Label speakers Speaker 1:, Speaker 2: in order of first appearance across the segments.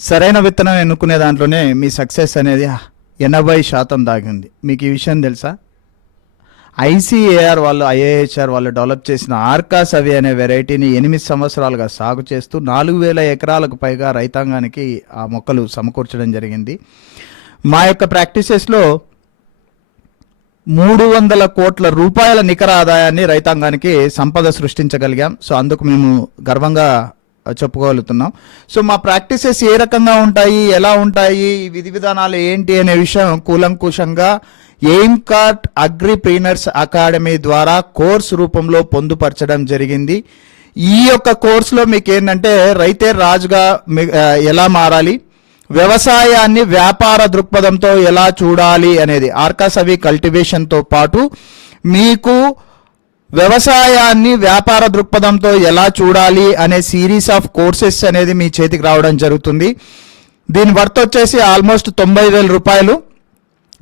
Speaker 1: సరైన విత్తనం ఎన్నుకునే దాంట్లోనే మీ సక్సెస్ అనేది ఎనభై శాతం దాగింది. మీకు ఈ విషయం తెలుసా? ఐసీఏఆర్ వాళ్ళు ఐఏహెచ్ఆర్ వాళ్ళు డెవలప్ చేసిన ఆర్కాస్ అవి అనే వెరైటీని ఎనిమిది సంవత్సరాలుగా సాగు చేస్తూ నాలుగు వేల ఎకరాలకు పైగా రైతాంగానికి ఆ మొక్కలు సమకూర్చడం జరిగింది. మా యొక్క ప్రాక్టీసెస్లో మూడు వందల కోట్ల రూపాయల నికర ఆదాయాన్ని రైతాంగానికి సంపద సృష్టించగలిగాం. సో అందుకు మేము గర్వంగా చెప్పుకోగలుగుతున్నాం. సో మా ప్రాక్టీసెస్ ఏ రకంగా ఉంటాయి? ఎలా ఉంటాయి? ఈ విధి విధానాలు ఏంటి అనే విషయం కూలంకుషంగా ఎయిమ్ కార్ట్ అగ్రిప్రీనర్స్ అకాడమీ ద్వారా కోర్స్ రూపంలో పొందుపరచడం జరిగింది. ఈ యొక్క కోర్సులో మీకు ఏంటంటే రైతే రాజుగా మీ- ఎలా మారాలి? వ్యవసాయాన్ని వ్యాపార దృక్పథంతో ఎలా చూడాలి అనేది ఆర్కాసవి కల్టివేషన్తో పాటు మీకు వ్యవసాయాన్ని వ్యాపార దృక్పథంతో ఎలా చూడాలి అనే సిరీస్ ఆఫ్ కోర్సెస్ అనేది మీ చేతికి రావడం జరుగుతుంది. దీని వర్త్ వచ్చేసి ఆల్మోస్ట్ తొంభై వేల రూపాయలు.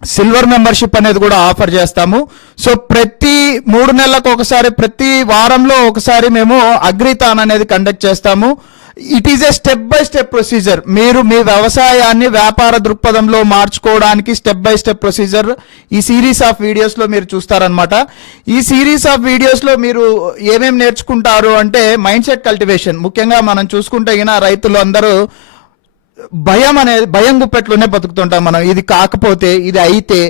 Speaker 1: సిల్వర్ మెంబర్షిప్ అనేది కూడా ఆఫర్ చేస్తాము. సో ప్రతి మూడు నెలలకు ఒకసారి ప్రతి వారంలో ఒకసారి మేము అగ్రితాన్ అనేది కండక్ట్ చేస్తాము. It is a step by step procedure మీరు మీ వ్యవసాయాన్ని వ్యాపార దృక్పథంలో మార్చుకోవడానికి స్టెప్ బై స్టెప్ ప్రొసీజర్ ఈ సిరీస్ ఆఫ్ వీడియోస్లో మీరు చూస్తారనమాట ఈ సిరీస్ ఆఫ్ వీడియోస్లో మీరు ఏమేమి నేర్చుకుంటారు అంటే మైండ్ సెట్ కల్టివేషన్ ముఖ్యంగా మనం చూసుకుంటే గిన రైతులు అందరూ భయం అనేది భయం గుప్పెట్లోనే బతుకుతుంటాం మనం. ఇది కాకపోతే ఇది అయితే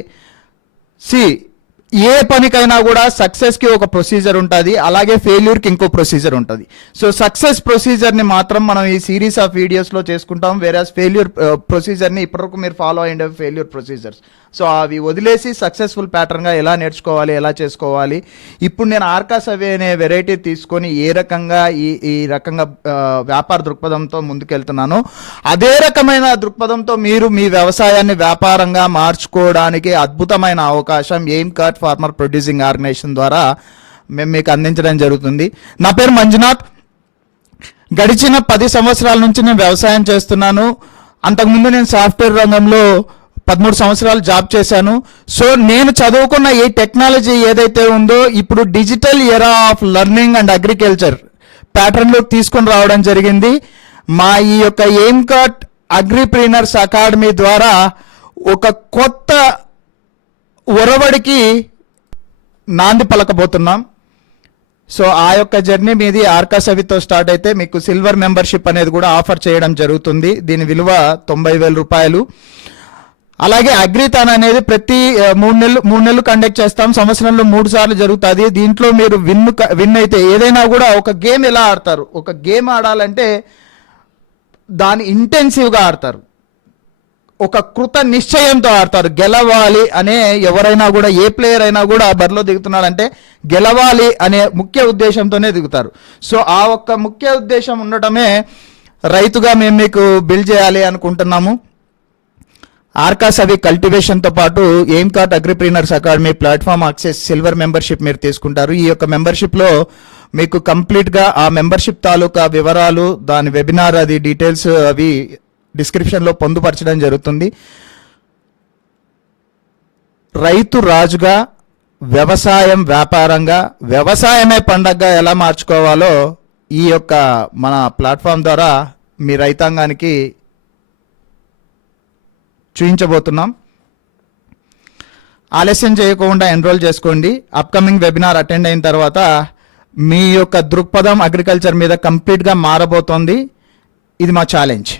Speaker 1: సి ఏ పనికైనా కూడా సక్సెస్కి ఒక ప్రొసీజర్ ఉంటుంది అలాగే ఫెయిల్యూర్కి ఇంకో ప్రొసీజర్ ఉంటుంది. సో సక్సెస్ ప్రొసీజర్ని మాత్రం మనం ఈ సిరీస్ ఆఫ్ వీడియోస్లో చేసుకుంటాం వేరే ఫెయిల్యూర్ ప్రొసీజర్ని ఇప్పటివరకు మీరు ఫాలో అయ్యే ఫెయిల్యూర్ ప్రొసీజర్స్ సో అవి వదిలేసి సక్సెస్ఫుల్ ప్యాటర్న్గా ఎలా నేర్చుకోవాలి ఎలా చేసుకోవాలి. ఇప్పుడు నేను ఆర్కాస్ అవే అనే వెరైటీ తీసుకొని ఏ రకంగా ఈ ఈ రకంగా వ్యాపార దృక్పథంతో ముందుకెళ్తున్నానో అదే రకమైన దృక్పథంతో మీరు మీ వ్యవసాయాన్ని వ్యాపారంగా మార్చుకోవడానికి అద్భుతమైన అవకాశం Aim Cart farmer producing organisation ద్వారా మేము మీకు అందించడం జరుగుతుంది. నా పేరు మంజునాథ్. గడిచిన పది సంవత్సరాల నుంచి నేను వ్యవసాయం చేస్తున్నాను. అంతకుముందు నేను సాఫ్ట్వేర్ రంగంలో పదమూడు సంవత్సరాలు జాబ్ చేశాను. సో నేను చదువుకున్న ఈ టెక్నాలజీ ఏదైతే ఉందో ఇప్పుడు digital era of learning and agriculture ప్యాటర్న్లోకి తీసుకొని రావడం జరిగింది. మా ఈ యొక్క ఎయిమ్ కట్ అగ్రిప్రీనర్స్ అకాడమీ ద్వారా ఒక కొత్త ఒరవడికి నాంది పలకబోతున్నాం. సో ఆ యొక్క జర్నీ మీది ఆర్కా సవితో స్టార్ట్ అయితే మీకు సిల్వర్ మెంబర్షిప్ అనేది కూడా ఆఫర్ చేయడం జరుగుతుంది. దీని విలువ తొంభై వేల రూపాయలు. అలాగే అగ్రితాన్ అనేది ప్రతి మూడు నెలలు మూడు నెలలు కండక్ట్ చేస్తాం. సంవత్సరంలో మూడు సార్లు జరుగుతుంది. దీంట్లో మీరు విన్ విన్ అయితే ఏదైనా కూడా ఒక గేమ్ ఎలా ఆడతారు? ఒక గేమ్ ఆడాలంటే దాని ఇంటెన్సివ్గా ఆడతారు. ఒక కృత నిశ్చయంతో ఆడతారు. గెలవాలి అనే ఎవరైనా కూడా ఏ ప్లేయర్ అయినా కూడా బరిలో దిగుతున్నాడంటే గెలవాలి అనే ముఖ్య ఉద్దేశంతోనే దిగుతారు. సో ఆ ఒక్క ముఖ్య ఉద్దేశం ఉండటమే రైతుగా మేము మీకు బిల్డ్ చేయాలి అనుకుంటున్నాము. ఆర్కాస్ అవి కల్టివేషన్తో పాటు Aim Cart Agripreneurs Academy platform access silver membership మీరు తీసుకుంటారు. ఈ యొక్క మెంబర్షిప్లో మీకు కంప్లీట్గా ఆ మెంబర్షిప్ తాలూకా వివరాలు దాని వెబినార్ అది డీటెయిల్స్ అవి డిస్క్రిప్షన్లో పొందుపరచడం జరుగుతుంది. రైతు రాజుగా వ్యవసాయం వ్యాపారంగా వ్యవసాయమే పండగగా ఎలా మార్చుకోవాలో ఈ యొక్క మన ప్లాట్ఫామ్ ద్వారా మీ రైతాంగానికి చూపించబోతున్నాం ఆలస్యం చేయకుండా ఎన్రోల్ చేసుకోండి. అప్కమింగ్ వెబినార్ అటెండ్ అయిన తర్వాత మీ యొక్క దృక్పథం అగ్రికల్చర్ మీద కంప్లీట్గా మారబోతోంది. ఇది మా ఛాలెంజ్